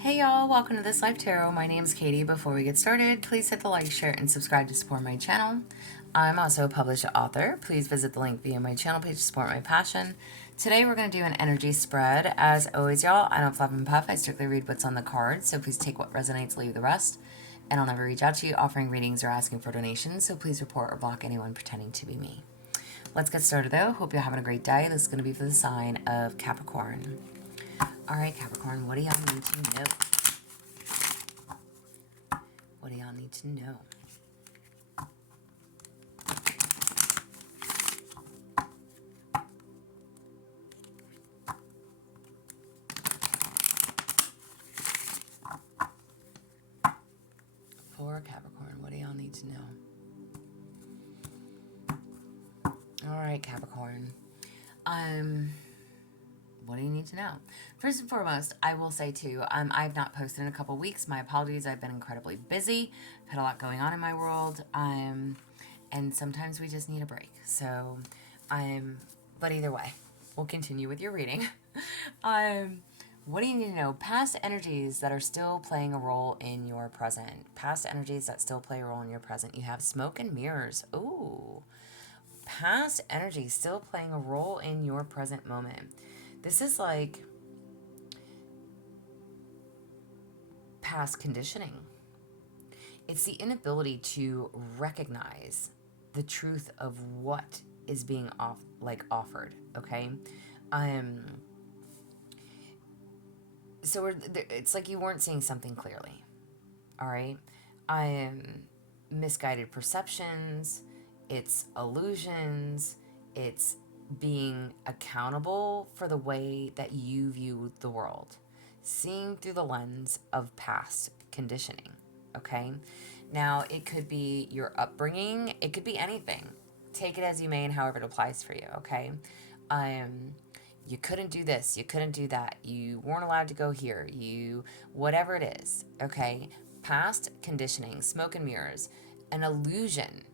Hey y'all, welcome to This Life Tarot. My name is Katie. Before we get started, please hit the like, share, and subscribe to support my channel. I'm also a published author. Please visit the link via my channel page to support my passion. Today we're going to do an energy spread. As always, y'all, I don't fluff and puff. I strictly read what's on the cards, so please take what resonates, leave the rest. And I'll never reach out to you offering readings or asking for donations, so please report or block anyone pretending to be me. Let's get started though. Hope you're having a great day. This is going to be for the sign of Capricorn. All right, Capricorn, what do y'all need to know? What do y'all need to know? For Capricorn, what do y'all need to know? All right, Capricorn. What do you need to know? First and foremost, I will say too, I've not posted in a couple weeks. My apologies. I've been incredibly busy. I've had a lot going on in my world. And sometimes we just need a break. So, but either way, we'll continue with your reading. What do you need to know? Past energies that are still playing a role in your present. Past energies that still play a role in your present. You have smoke and mirrors. Ooh. Past energy still playing a role in your present moment. This is like past conditioning. It's the inability to recognize the truth of what is being offered, okay? So it's like you weren't seeing something clearly, all right? Misguided perceptions, it's illusions, it's being accountable for the way that you view the world, seeing through the lens of past conditioning, okay? Now, it could be your upbringing, it could be anything. Take it as you may and however it applies for you, okay? You couldn't do this, you couldn't do that, you weren't allowed to go here, whatever it is, okay? Past conditioning, smoke and mirrors, an illusion,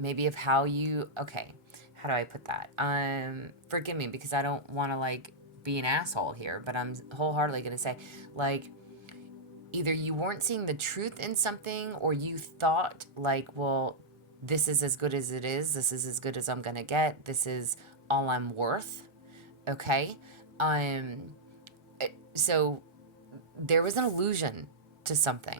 maybe of how you, okay, how do I put that? Forgive me because I don't want to be an asshole here, but I'm wholeheartedly going to say either you weren't seeing the truth in something or you thought well, this is as good as it is. This is as good as I'm going to get. This is all I'm worth. Okay. So there was an illusion to something.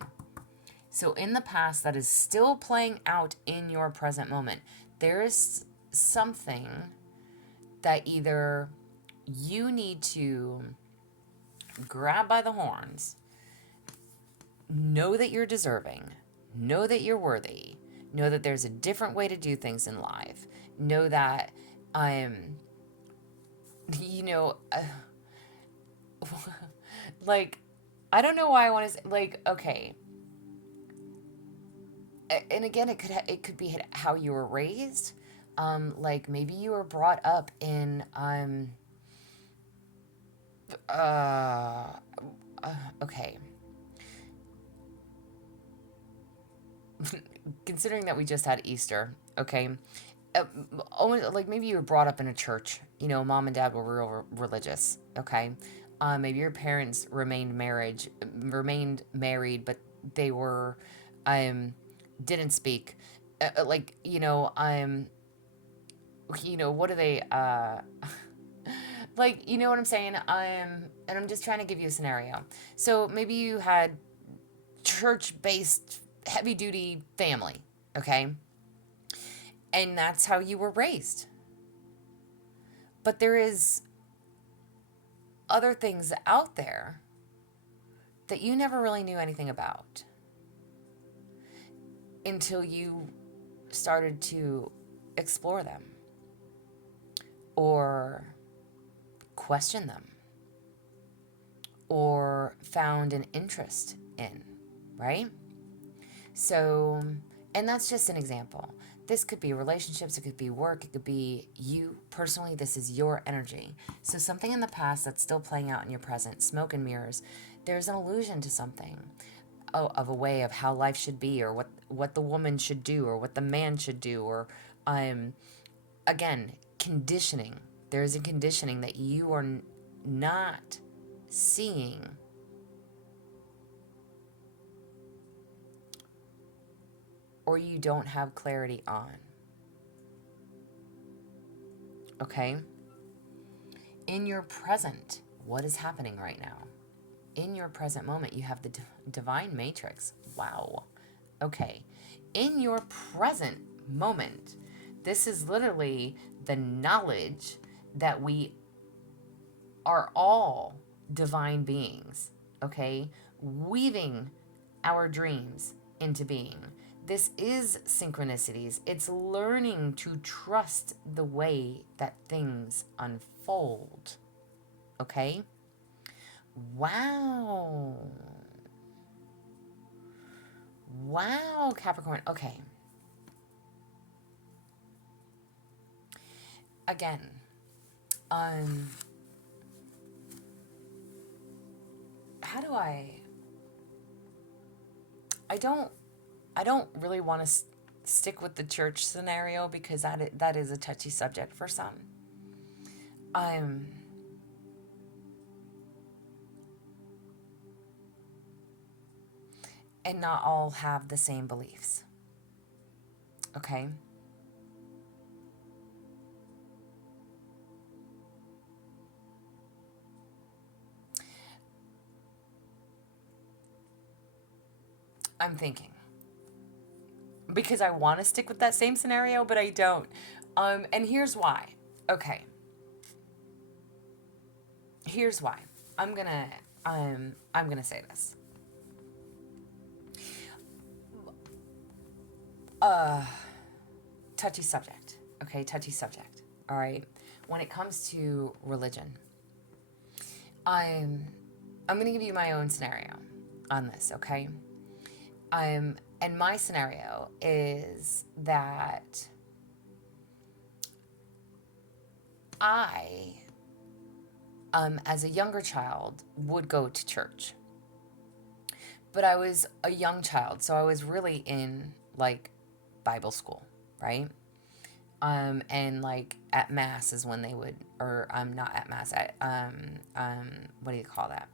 So in the past that is still playing out in your present moment, there is something that either you need to grab by the horns, know that you're deserving, know that you're worthy, know that there's a different way to do things in life, know that I don't know why I want to say, okay, and again, it could be how you were raised. Maybe you were brought up in okay. Considering that we just had Easter, okay. Maybe you were brought up in a church. Mom and dad were real religious. Okay. Maybe your parents remained married, but they were didn't speak. What do they you know what I'm saying? And I'm just trying to give you a scenario. So maybe you had church-based heavy-duty family, okay? And that's how you were raised. But there is other things out there that you never really knew anything about until you started to explore them or question them or found an interest in, right? So, and that's just an example. This could be relationships, it could be work, it could be you personally. This is your energy. So something in the past that's still playing out in your present, smoke and mirrors, there's an illusion to something, of a way of how life should be, or what the woman should do, or what the man should do, or again, conditioning. There's a conditioning that you are not seeing or you don't have clarity on. Okay? In your present, what is happening right now? In your present moment, you have the divine matrix. Wow. Okay. In your present moment, this is literally the knowledge that we are all divine beings, okay? Weaving our dreams into being. This is synchronicities. It's learning to trust the way that things unfold, okay? Wow. Wow, Capricorn. Okay. Again, how do I don't really want to stick with the church scenario because that is a touchy subject for some. And not all have the same beliefs. Okay? I'm thinking. Because I want to stick with that same scenario, but I don't. And here's why. Okay. Here's why. I'm gonna say this. Touchy subject. Okay, touchy subject. All right. When it comes to religion, I'm gonna give you my own scenario on this, okay? And my scenario is that I, as a younger child, would go to church. But I was a young child, so I was really in, like, Bible school, right? And, like, at Mass is when they would, or, not at Mass, at, what do you call that?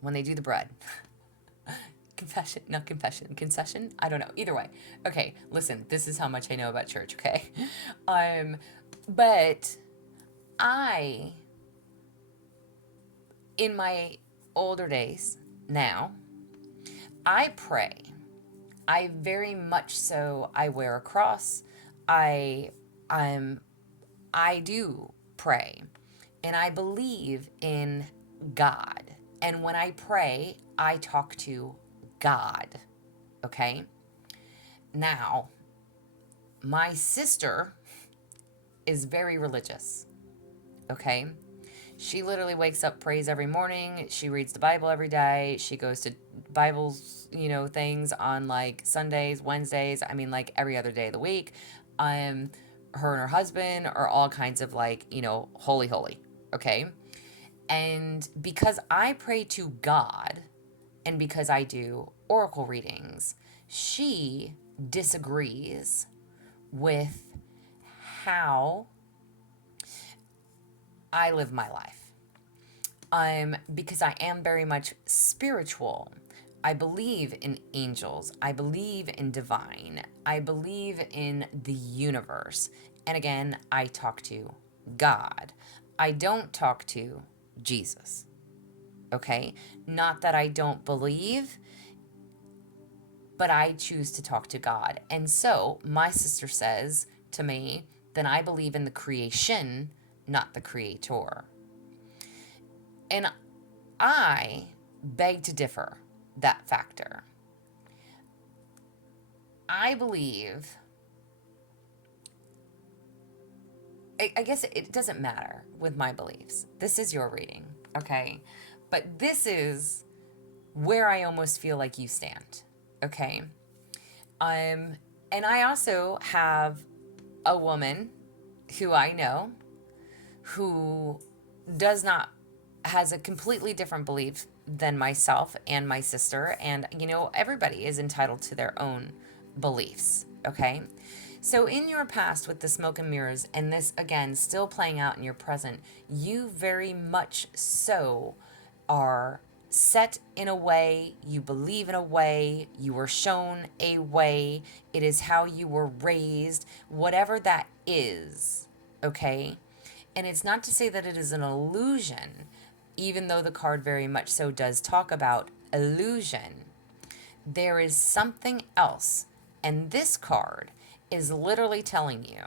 When they do the bread. Confession, not confession, concession? I don't know. Either way. Okay, listen, this is how much I know about church, okay? But I, in my older days now, I pray. I very much so, I wear a cross. I do pray. And I believe in God. And when I pray, I talk to God. Okay? Now, my sister is very religious. Okay? She literally wakes up, prays every morning. She reads the Bible every day. She goes to Bibles, things on like Sundays, Wednesdays. I mean, like every other day of the week. Her and her husband are all kinds of like, holy. Okay? And because I pray to God and because I do oracle readings, she disagrees with how I live my life. Because I am very much spiritual. I believe in angels. I believe in divine. I believe in the universe. And again, I talk to God. I don't talk to Jesus. Okay? Not that I don't believe, but I choose to talk to God. And so my sister says to me, then I believe in the creation, not the creator. And I beg to differ that factor. I believe, I guess it doesn't matter with my beliefs. This is your reading, okay? But this is where I almost feel like you stand, okay? And I also have a woman who I know who has a completely different belief than myself and my sister. And, everybody is entitled to their own beliefs, okay? So in your past with the smoke and mirrors, and this, again, still playing out in your present, you very much so are set in a way, you believe in a way, you were shown a way, it is how you were raised, whatever that is, okay? And it's not to say that it is an illusion, even though the card very much so does talk about illusion. There is something else. And this card is literally telling you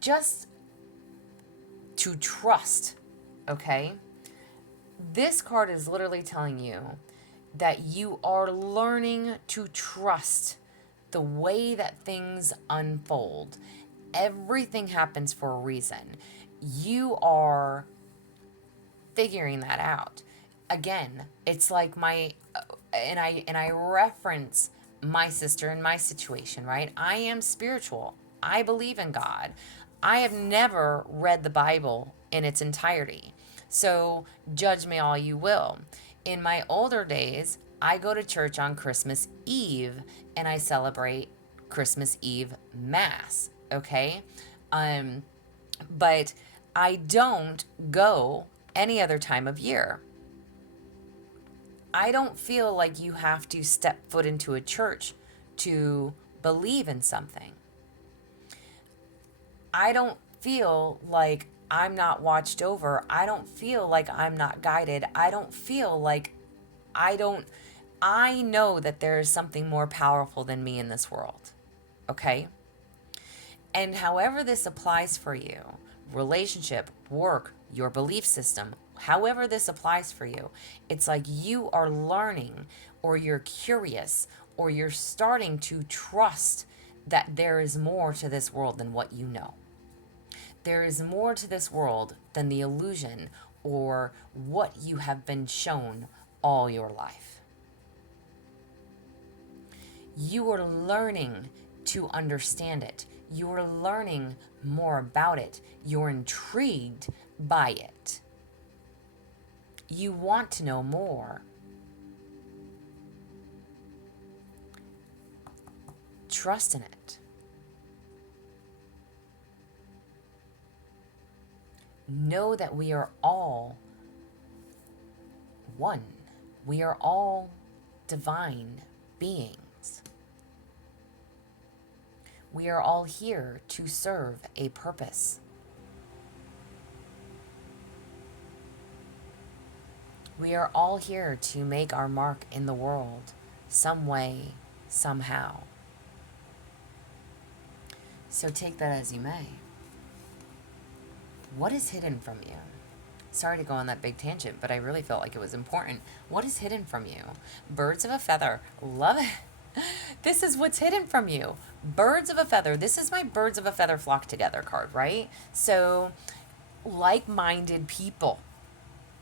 just to trust, okay? This card is literally telling you that you are learning to trust the way that things unfold. Everything happens for a reason. You are figuring that out. Again, it's like I reference my sister in my situation, right? I am spiritual. I believe in God. I have never read the Bible in its entirety. So judge me all you will. In my older days, I go to church on Christmas Eve and I celebrate Christmas Eve Mass, okay? But I don't go any other time of year. I don't feel like you have to step foot into a church to believe in something. I don't feel like I'm not watched over. I don't feel like I'm not guided. I don't feel like I know that there is something more powerful than me in this world. Okay? And however this applies for you, relationship, work, your belief system, however this applies for you, it's like you are learning or you're curious or you're starting to trust that there is more to this world than what you know. There is more to this world than the illusion or what you have been shown all your life. You are learning to understand it. You are learning more about it. You're intrigued by it. You want to know more. Trust in it. Know that we are all one. We are all divine beings. We are all here to serve a purpose. We are all here to make our mark in the world, some way, somehow. So take that as you may. What is hidden from you? Sorry to go on that big tangent, but I really felt like it was important. What is hidden from you? Birds of a feather. Love it. This is what's hidden from you. Birds of a feather. This is my birds of a feather flock together card, right? So, like-minded people.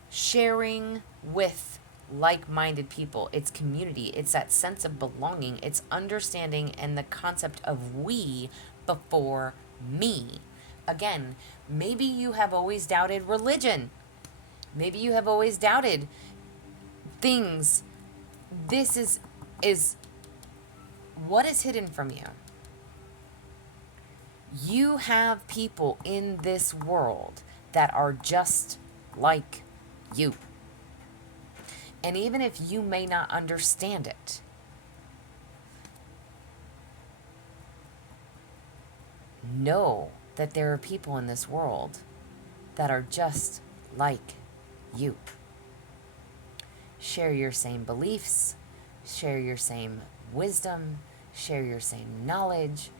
Sharing with like-minded people. It's community. It's that sense of belonging. It's understanding and the concept of we before me. Again, maybe you have always doubted religion. Maybe you have always doubted things. This is what is hidden from you. You have people in this world that are just like you. And even if you may not understand it, know that there are people in this world that are just like you. Share your same beliefs, share your same wisdom, share your same knowledge.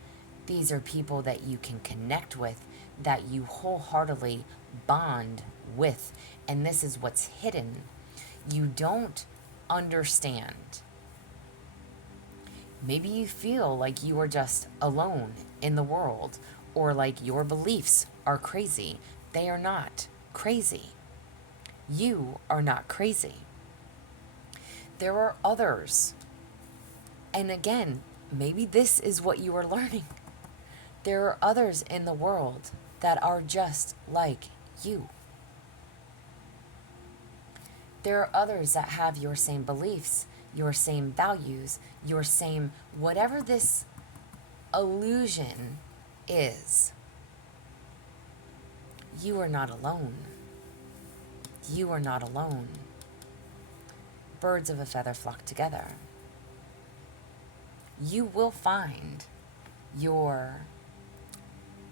These are people that you can connect with, that you wholeheartedly bond with. And this is what's hidden. You don't understand. Maybe you feel like you are just alone in the world, or like your beliefs are crazy. They are not crazy. You are not crazy. There are others. And again, maybe this is what you are learning. There are others in the world that are just like you. There are others that have your same beliefs, your same values, your same whatever this illusion is. You are not alone. You are not alone. Birds of a feather flock together. You will find your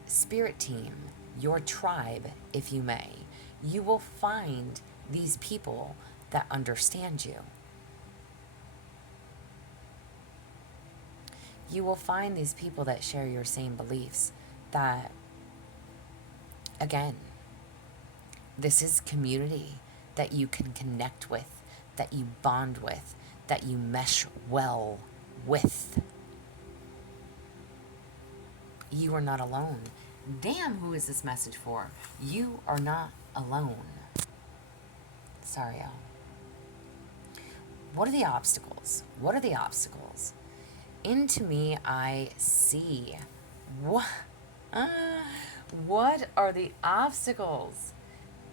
spirit team, your tribe, if you may. You will find these people that understand you. You will find these people that share your same beliefs, that, again, this is community that you can connect with, that you bond with, that you mesh well with. You are not alone. Damn, who is this message for? You are not alone. Sorry, y'all. What are the obstacles? What are the obstacles? Into me, I see. What? What are the obstacles?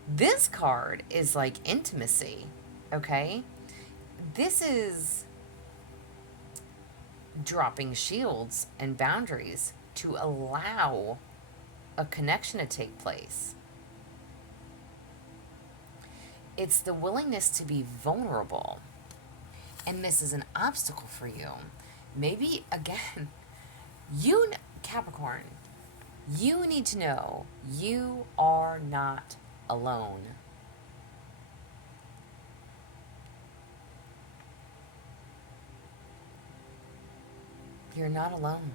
This card is like intimacy, okay? This is dropping shields and boundaries to allow a connection to take place. It's the willingness to be vulnerable. And this is an obstacle for you. Maybe, again, Capricorn, you need to know you are not alone. You're not alone.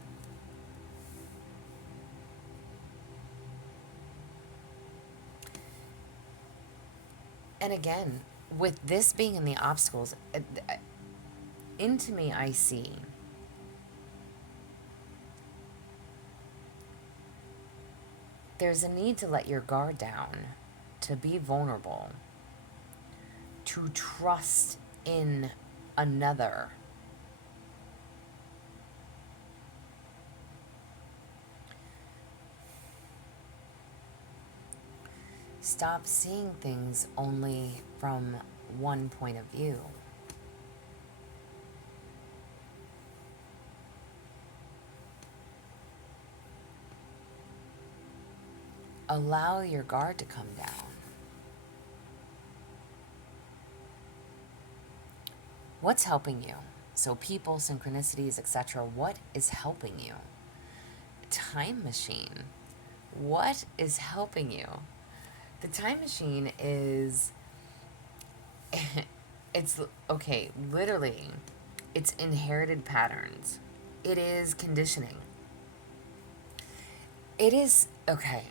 And again, with this being in the obstacles, into me I see there's a need to let your guard down, to be vulnerable, to trust in another. Stop seeing things only from one point of view. Allow your guard to come down. What's helping you? So people, synchronicities, etc. What is helping you? Time machine. What is helping you? The time machine is, it's, okay, literally, it's inherited patterns. It is conditioning. It is, okay,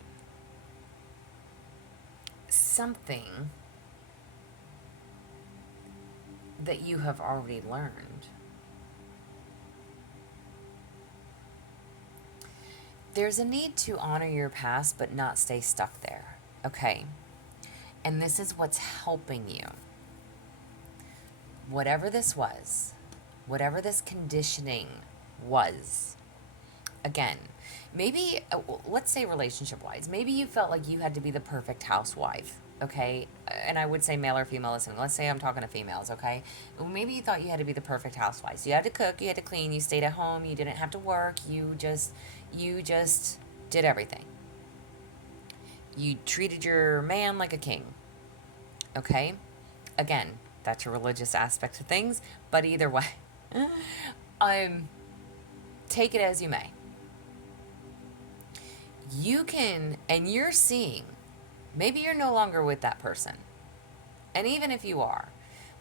something that you have already learned. There's a need to honor your past but not stay stuck there, okay? And this is what's helping you. Whatever this was, whatever this conditioning was, again, maybe, let's say relationship-wise, maybe you felt like you had to be the perfect housewife, okay? And I would say male or female listening. Let's say I'm talking to females, okay? Maybe you thought you had to be the perfect housewife. So you had to cook, you had to clean, you stayed at home, you didn't have to work, you just did everything. You treated your man like a king, okay? Again, that's a religious aspect of things, but either way, take it as you may. You can, and you're seeing, maybe you're no longer with that person. And even if you are,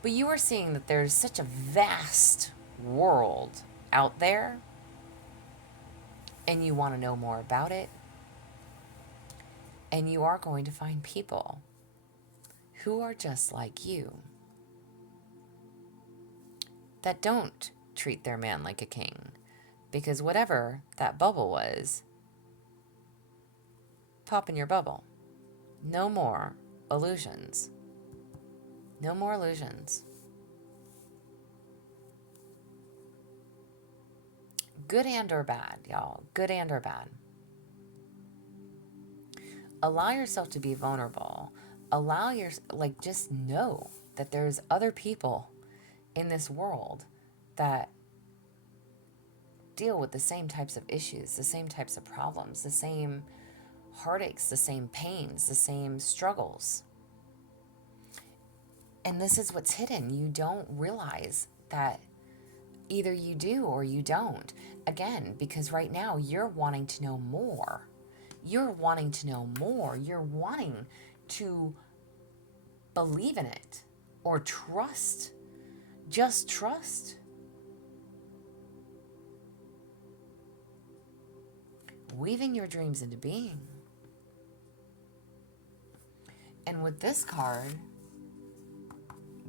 but you are seeing that there's such a vast world out there, and you want to know more about it. And you are going to find people who are just like you, that don't treat their man like a king, because whatever that bubble was, pop in your bubble. No more illusions. No more illusions. Good and or bad, y'all. Good and or bad. Allow yourself to be vulnerable. Just know that there's other people in this world that deal with the same types of issues, the same types of problems, the same heartaches, the same pains, the same struggles. And this is what's hidden. You don't realize that either you do or you don't. Again, because right now you're wanting to know more. You're wanting to know more. You're wanting to believe in it or trust. Just trust. Weaving your dreams into being. And with this card,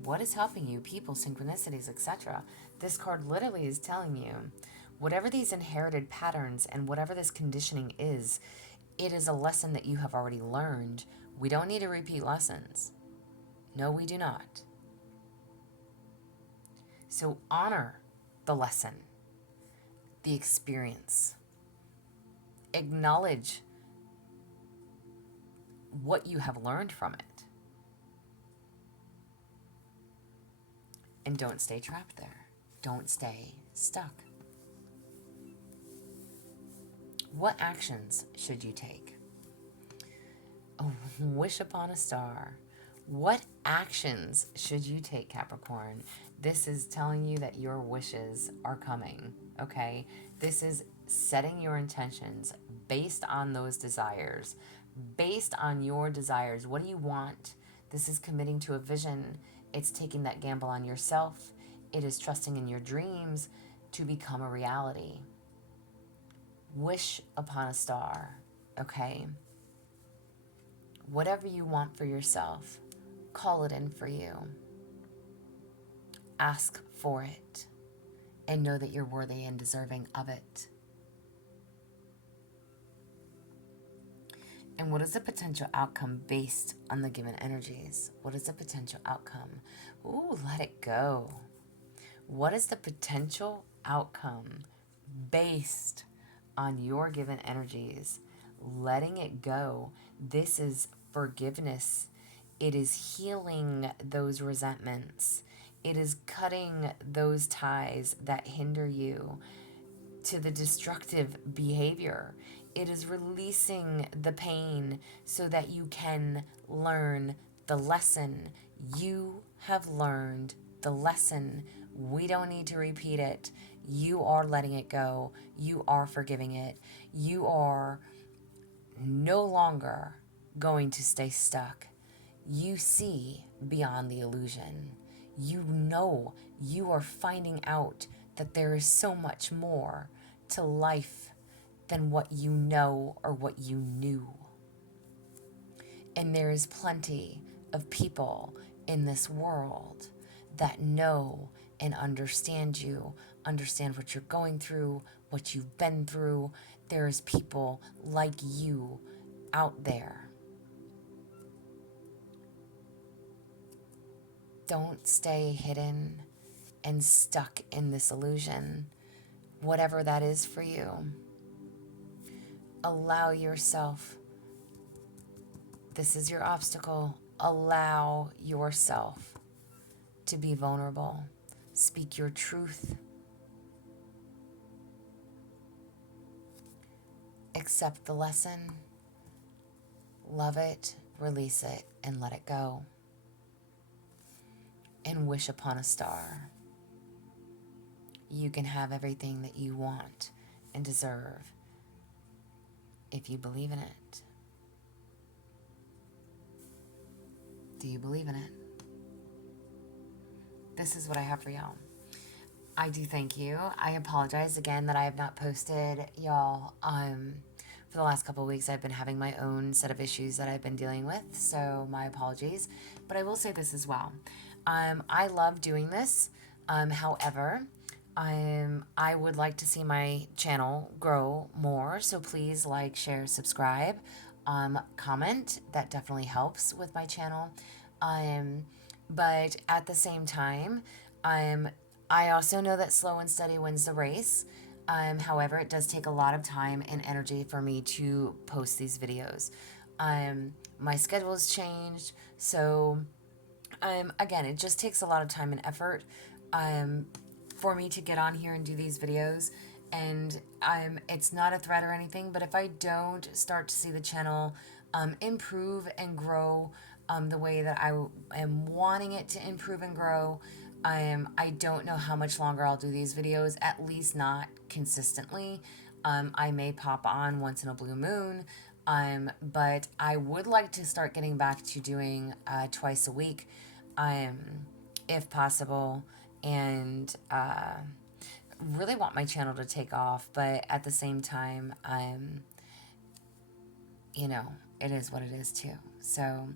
what is helping you? People, synchronicities, etc. This card literally is telling you, whatever these inherited patterns and whatever this conditioning is, it is a lesson that you have already learned. We don't need to repeat lessons. No, we do not. So honor the lesson, the experience. Acknowledge what you have learned from it. And don't stay trapped there. Don't stay stuck. What actions should you take? Oh, wish upon a star. What actions should you take, Capricorn? This is telling you that your wishes are coming, okay? This is setting your intentions based on those desires, based on your desires. What do you want? This is committing to a vision. It's taking that gamble on yourself. It is trusting in your dreams to become a reality. Wish upon a star, okay? Whatever you want for yourself, call it in for you. Ask for it and know that you're worthy and deserving of it. And what is the potential outcome based on the given energies? What is the potential outcome? Ooh, let it go. What is the potential outcome based on your given energies? Letting it go. This is forgiveness. It is healing those resentments. It is cutting those ties that hinder you to the destructive behavior. It is releasing the pain so that you can learn the lesson. You have learned the lesson. We don't need to repeat it. You are letting it go. You are forgiving it. You are no longer going to stay stuck. You see beyond the illusion. You know, you are finding out that there is so much more to life than what you know or what you knew. And there is plenty of people in this world that know and understand you, understand what you're going through, what you've been through. There is people like you out there. Don't stay hidden and stuck in this illusion, whatever that is for you. Allow yourself. This is your obstacle. Allow yourself to be vulnerable. Speak your truth. Accept the lesson. Love it, release it, and let it go. And wish upon a star. You can have everything that you want and deserve if you believe in it. Do you believe in it? This is what I have for y'all. I do thank you. I apologize again that I have not posted, y'all. For the last couple of weeks, I've been having my own set of issues that I've been dealing with, so my apologies. But I will say this as well. I love doing this. However, I would like to see my channel grow more, so please like, share, subscribe, comment. That definitely helps with my channel. But at the same time, I also know that slow and steady wins the race. However, it does take a lot of time and energy for me to post these videos. My schedule has changed, so again, it just takes a lot of time and effort for me to get on here and do these videos. And it's not a threat or anything, but if I don't start to see the channel improve and grow, the way that I am wanting it to improve and grow. I don't know how much longer I'll do these videos, at least not consistently. I may pop on once in a blue moon, but I would like to start getting back to doing twice a week, um, if possible, and really want my channel to take off. But at the same time, you know, it is what it is too. So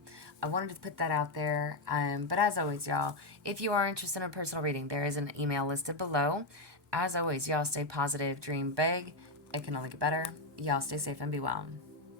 I wanted to put that out there. But as always, y'all, if you are interested in a personal reading, there is an email listed below. As always, y'all stay positive, dream big. It can only get better. Y'all stay safe and be well.